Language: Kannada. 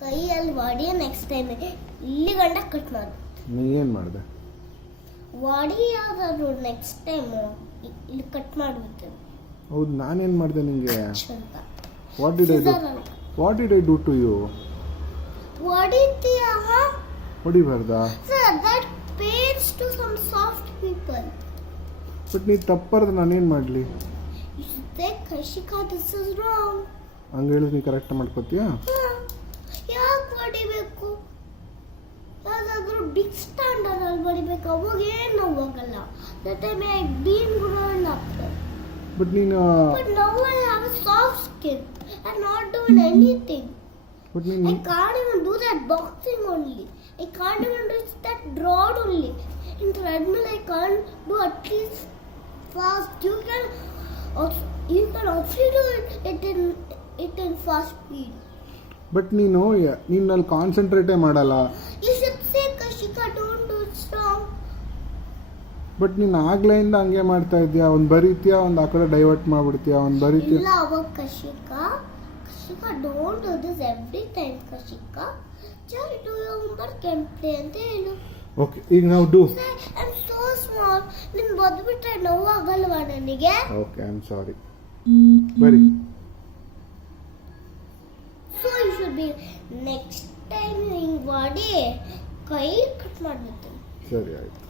ಕೈಯಲ್ಲಿ ಬಾಡಿ ನೆಕ್ಸ್ಟ್ ಟೈಮ್ ಇಲ್ಲಿ ಗಂಟ ಕಟ್ ಮಾಡು. ನೀ ಏನು ಮಾಡಿದೆ? ಬಾಡಿ ಯಾವ್ದಾದ್ರು ನೆಕ್ಸ್ಟ್ ಟೈಮ್ ಇಲ್ಲಿ ಕಟ್ ಮಾಡ್ಬಿಟ್ಟು. ಹೌದು, ನಾನೇನು ಮಾಡಿದೆ ನಿಂಗೆ? ಅಂತ what did I do to you? ಹೊಡಿತೀಯ? ಹೊಡಿಬಾರ್ದಾ? Sir, that pains to some soft people. But ನೀ ತಪ್ಪರ್ದು ನಾನೇನು ಮಾಡಲಿ? You should say, Kashika, this is wrong. ಹಂಗೆ ಹೇಳಿದ್ರೆ ನೀ ಕರೆಕ್ಟ್ ಮಾಡ್ಕೋತೀಯಾ? ಯಾಕೆ ಹೊಡಿಬೇಕು? ಯಾವ್ದಾದ್ರು ಬಿಗ್ ಸ್ಟ್ಯಾಂಡರ್ಡ್ ಅಲ್ಲಿ ಹೊಡಿಬೇಕು, ಅವಾಗ ಏನು ನೋವಾಗಲ್ಲ. That time I been grown up. But ನೀನು But now I have a soft skin. I'm not doing anything. But ನೀನು I can't even do that boxing only. I can't even do that rod only. In treadmill I can't do at least fast. You can also do it in fast speed. But ನೀನು ಅಲ್ಲಿ ಕಾನ್ಸಂಟ್ರೇಟೇ ಮಾಡಲ್ಲ. You should say, Kashika, don't do it wrong. But ನೀನು ಆಗ್ಲೆಯಿಂದ ಹಂಗೆ ಮಾಡ್ತಾ ಇದೀಯಾ. ಒಂದು ಬರೀತೀಯಾ, ಒಂದು ಆ ಕಡೆ ಡೈವರ್ಟ್ ಮಾಡ್ಬಿಡ್ತೀಯಾ, ಒಂದು ಬರೀತೀಯಾ. ಇಲ್ಲ ಅವಾಗ Kashika, don't do this every time, Kashika. Just do your homework and play ಅಂತ ಹೇಳು. ಓಕೆ, ಈಗ ನಾವು ಡೂ. I'm so small. ನಿನ್ ಬದ್ಬಿಟ್ರೆ ನೋವಾಗಲ್ವಾ ನನಗೆ? Okay, I am sorry. ಬರಿ. So you should be next time in body ಕೈ ಕಟ್ ಮಾಡ್ಬಿಡ್ತೀನಿ. ಸರಿ, ಆಯ್ತು.